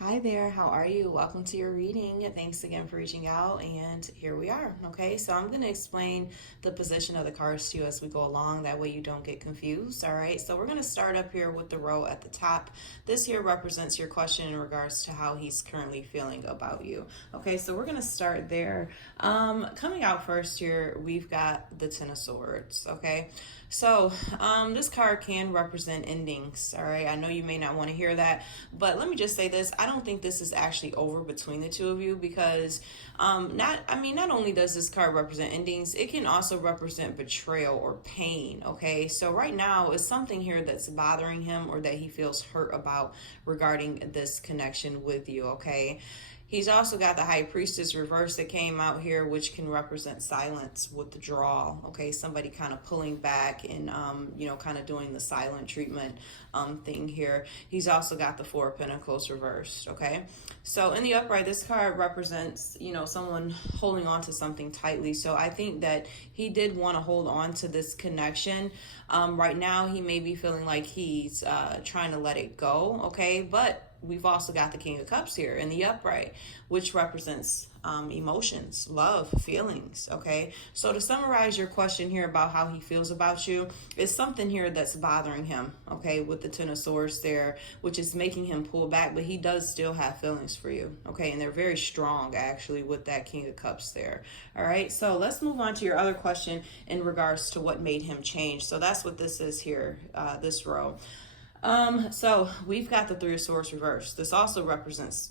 Hi there, how are you? Welcome to your reading. Thanks again for reaching out, and here we are. Okay, so I'm going to explain the position of the cards to you as we go along. That way you don't get confused. All right, so we're going to start up here with the row at the top. This here represents your question in regards to how he's currently feeling about you. Okay, so we're going to start there. Coming out first here, we've got the Ten of Swords. Okay, so this card can represent endings. All right, I know you may not want to hear that, but let me just say this: I don't think this is actually over between the two of you because not only does this card represent endings, it can also represent betrayal or pain. Okay, so right now it's something here that's bothering him or that he feels hurt about regarding this connection with you. Okay. He's also got the High Priestess reverse that came out here, which can represent silence, withdrawal. Okay, somebody kind of pulling back and, kind of doing the silent treatment thing here. He's also got the Four of Pentacles reversed. Okay, so in the upright, this card represents, someone holding on to something tightly. So I think that he did want to hold on to this connection. Right now, he may be feeling like he's trying to let it go. Okay, but we've also got the King of Cups here in the upright, which represents emotions, love, feelings. Okay, so to summarize your question here about how he feels about you, it's something here that's bothering him. Okay, with the Ten of Swords there, which is making him pull back, but he does still have feelings for you. Okay, and they're very strong actually with that King of Cups there. All right, so let's move on to your other question in regards to what made him change. So that's what this is here, this row. So we've got the Three of Swords reversed. This also represents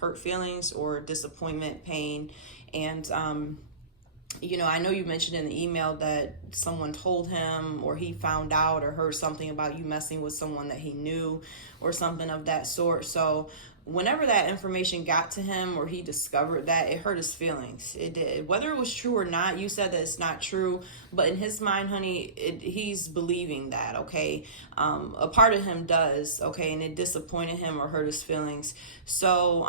hurt feelings or disappointment, pain, and I know you mentioned in the email that someone told him or he found out or heard something about you messing with someone that he knew or something of that sort. So whenever that information got to him or he discovered that, it hurt his feelings. It did. Whether it was true or not, you said that it's not true, but in his mind, honey, he's believing that, okay? A part of him does, okay? And it disappointed him or hurt his feelings. So,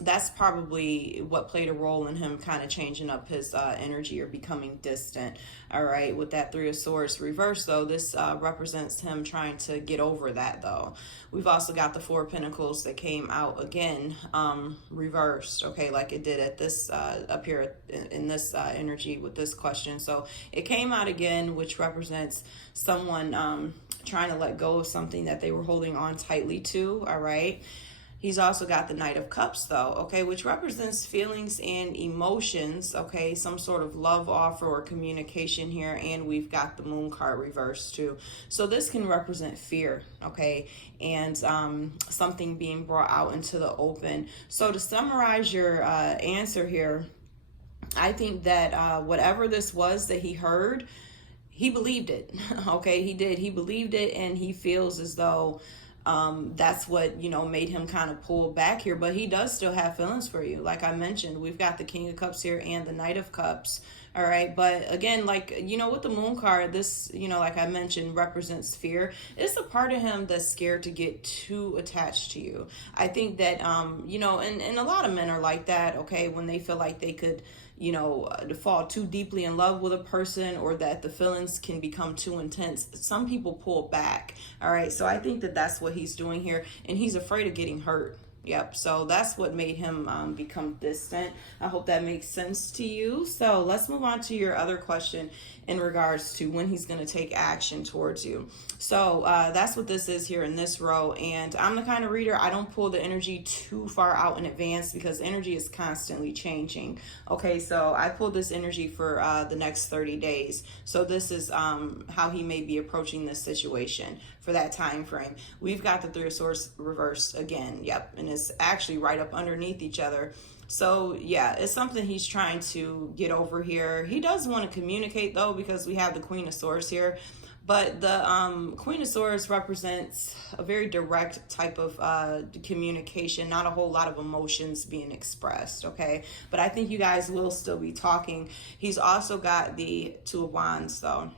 that's probably what played a role in him kind of changing up his energy or becoming distant. All right, with that Three of Swords reversed, though, this represents him trying to get over that, though. We've also got the Four of Pentacles that came out again, reversed, okay, like it did at this up here in this energy with this question. So it came out again, which represents someone trying to let go of something that they were holding on tightly to. All right. He's also got the Knight of Cups, though, okay, which represents feelings and emotions, okay, some sort of love offer or communication here, and we've got the Moon card reversed, too. So this can represent fear, okay, and something being brought out into the open. So to summarize your answer here, I think that whatever this was that he heard, he believed it, okay, he did. He believed it, and he feels as though that's what made him kind of pull back here, but he does still have feelings for you. Like I mentioned, we've got the King of Cups here and the Knight of Cups. All right, but again, like with the Moon card, this like I mentioned, represents fear. It's a part of him that's scared to get too attached to you. I think that and a lot of men are like that, okay, when they feel like they could to fall too deeply in love with a person, or that the feelings can become too intense. Some people pull back. All right, so I think that that's what he's doing here, and he's afraid of getting hurt. Yep, so that's what made him become distant. I hope that makes sense to you. So let's move on to your other question in regards to when he's going to take action towards you. So that's what this is here in this row. And I'm the kind of reader, I don't pull the energy too far out in advance because energy is constantly changing. Okay, so I pulled this energy for the next 30 days. So this is how he may be approaching this situation for that time frame. We've got the Three of Swords reversed again. Yep, and it's actually right up underneath each other. So yeah, it's something he's trying to get over here. He does want to communicate, though, because we have the Queen of Swords here. But the Queen of Swords represents a very direct type of communication, not a whole lot of emotions being expressed, okay? But I think you guys will still be talking. He's also got the Two of Wands, though.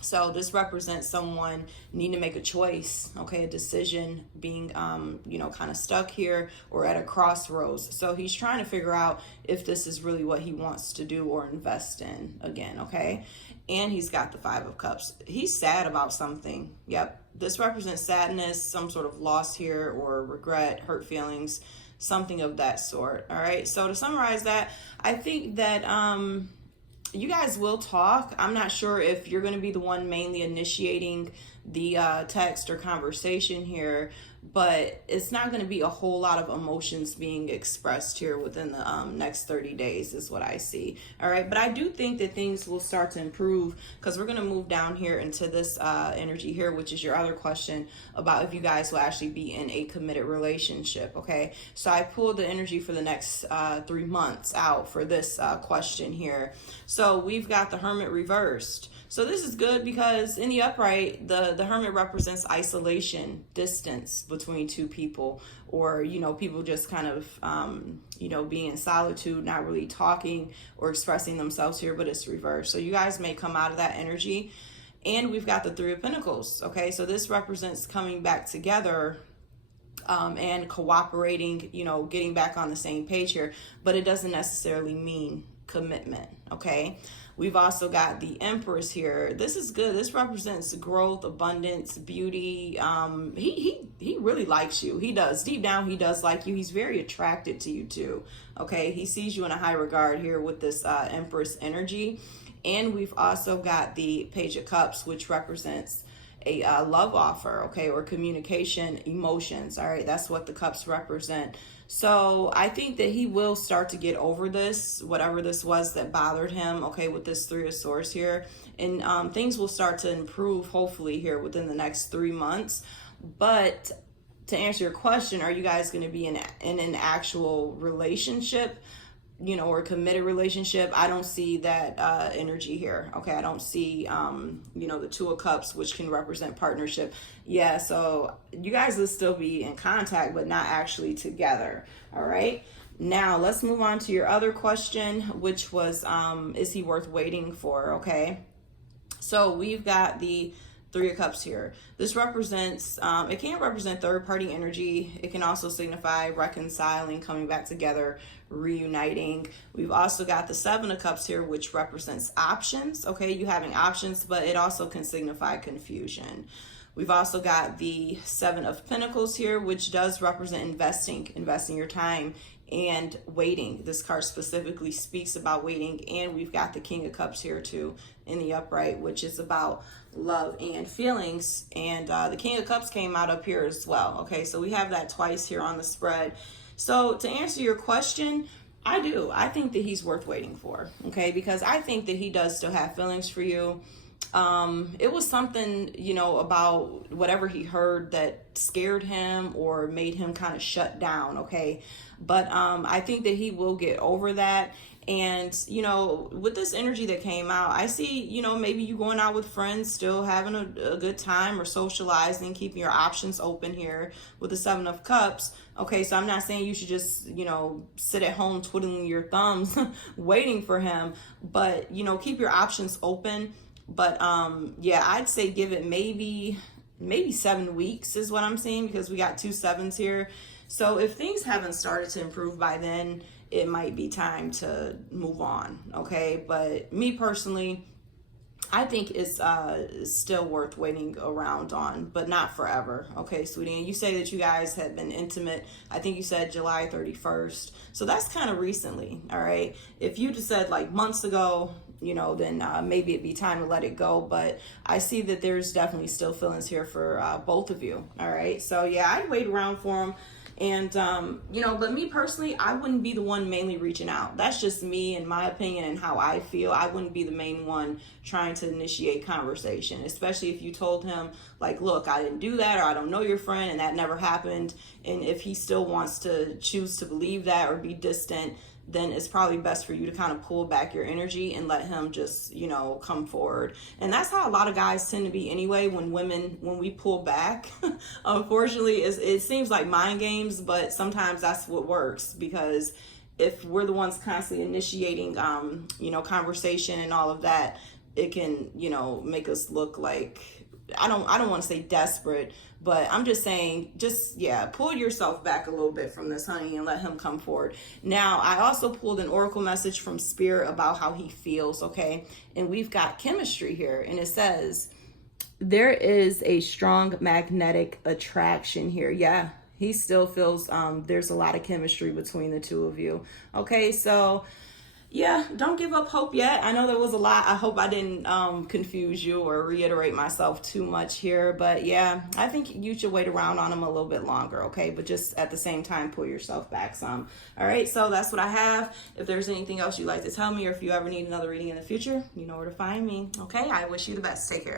So this represents someone needing to make a choice, okay, a decision, being, kind of stuck here or at a crossroads. So he's trying to figure out if this is really what he wants to do or invest in again, okay? and he's got the Five of Cups. He's sad about something. Yep, this represents sadness, some sort of loss here, or regret, hurt feelings, something of that sort. All right, so to summarize that, I think that you guys will talk. I'm not sure if you're going to be the one mainly initiating the text or conversation here, but it's not going to be a whole lot of emotions being expressed here within the next 30 days is what I see. All right, but I do think that things will start to improve, because we're going to move down here into this energy here, which is your other question about if you guys will actually be in a committed relationship. Okay, so I pulled the energy for the next 3 months out for this question here. So we've got the Hermit reversed. So this is good because in the upright, the Hermit represents isolation, distance between two people, or, people just kind of, being in solitude, not really talking or expressing themselves here, but it's reversed. So you guys may come out of that energy. And we've got the Three of Pentacles. Okay, so this represents coming back together and cooperating, getting back on the same page here, but it doesn't necessarily mean commitment. Okay, we've also got the Empress here. This is good. This represents growth, abundance, beauty. He really likes you. He does. Deep down, he does like you. He's very attracted to you too. Okay, he sees you in a high regard here with this Empress energy. And we've also got the Page of Cups, which represents a love offer, okay, or communication, emotions. All right, that's what the cups represent. So I think that he will start to get over this, whatever this was that bothered him, okay, with this Three of Swords here. And things will start to improve, hopefully, here within the next 3 months. But to answer your question, are you guys going to be in an actual relationship, or a committed relationship? I don't see that energy here. Okay, I don't see, the Two of Cups, which can represent partnership. Yeah, so you guys will still be in contact, but not actually together. All right. Now let's move on to your other question, which was, is he worth waiting for? Okay. So we've got the Three of Cups here. This represents, it can represent third-party energy. It can also signify reconciling, coming back together, reuniting. We've also got the Seven of Cups here, which represents options. Okay, you having options, but it also can signify confusion. We've also got the Seven of Pentacles here, which does represent investing your time and waiting. This card specifically speaks about waiting. And we've got the King of Cups here too in the upright, which is about love and feelings. And the King of Cups came out up here as well. Okay, so we have that twice here on the spread. So to answer your question, I do. I think that he's worth waiting for. Okay, because I think that he does still have feelings for you. It was something, about whatever he heard that scared him or made him kind of shut down. Okay. But, I think that he will get over that. And, with this energy that came out, I see, maybe you going out with friends, still having a good time or socializing, keeping your options open here with the Seven of Cups. Okay, so I'm not saying you should just, sit at home twiddling your thumbs waiting for him, but, keep your options open. But yeah, I'd say give it maybe 7 weeks is what I'm seeing, because we got 2 sevens here. So if things haven't started to improve by then, it might be time to move on. Okay, but me personally, I think it's still worth waiting around on, but not forever. Okay, sweetie. And you say that you guys had been intimate. I think you said July 31st. So that's kind of recently. All right. If you just said like months ago, then maybe it'd be time to let it go. But I see that there's definitely still feelings here for both of you. All right. So yeah, I'd wait around for him. And, but me personally, I wouldn't be the one mainly reaching out. That's just me and my opinion and how I feel. I wouldn't be the main one trying to initiate conversation, especially if you told him like, look, I didn't do that, or I don't know your friend and that never happened. And if he still wants to choose to believe that or be distant, then it's probably best for you to kind of pull back your energy and let him just, come forward. And that's how a lot of guys tend to be anyway. When we pull back, unfortunately, it seems like mind games, but sometimes that's what works, because if we're the ones constantly initiating, conversation and all of that, it can, make us look like I don't want to say desperate, but I'm just saying, just, yeah, pull yourself back a little bit from this, honey, and let him come forward. Now, I also pulled an oracle message from Spirit about how he feels, okay? And we've got chemistry here, and it says, there is a strong magnetic attraction here. Yeah, he still feels there's a lot of chemistry between the two of you. Okay, so yeah, don't give up hope yet. I know there was a lot. I hope I didn't confuse you or reiterate myself too much here. But yeah, I think you should wait around on him a little bit longer, okay? But just at the same time, pull yourself back some. All right, so that's what I have. If there's anything else you'd like to tell me, or if you ever need another reading in the future, you know where to find me. Okay, I wish you the best. Take care.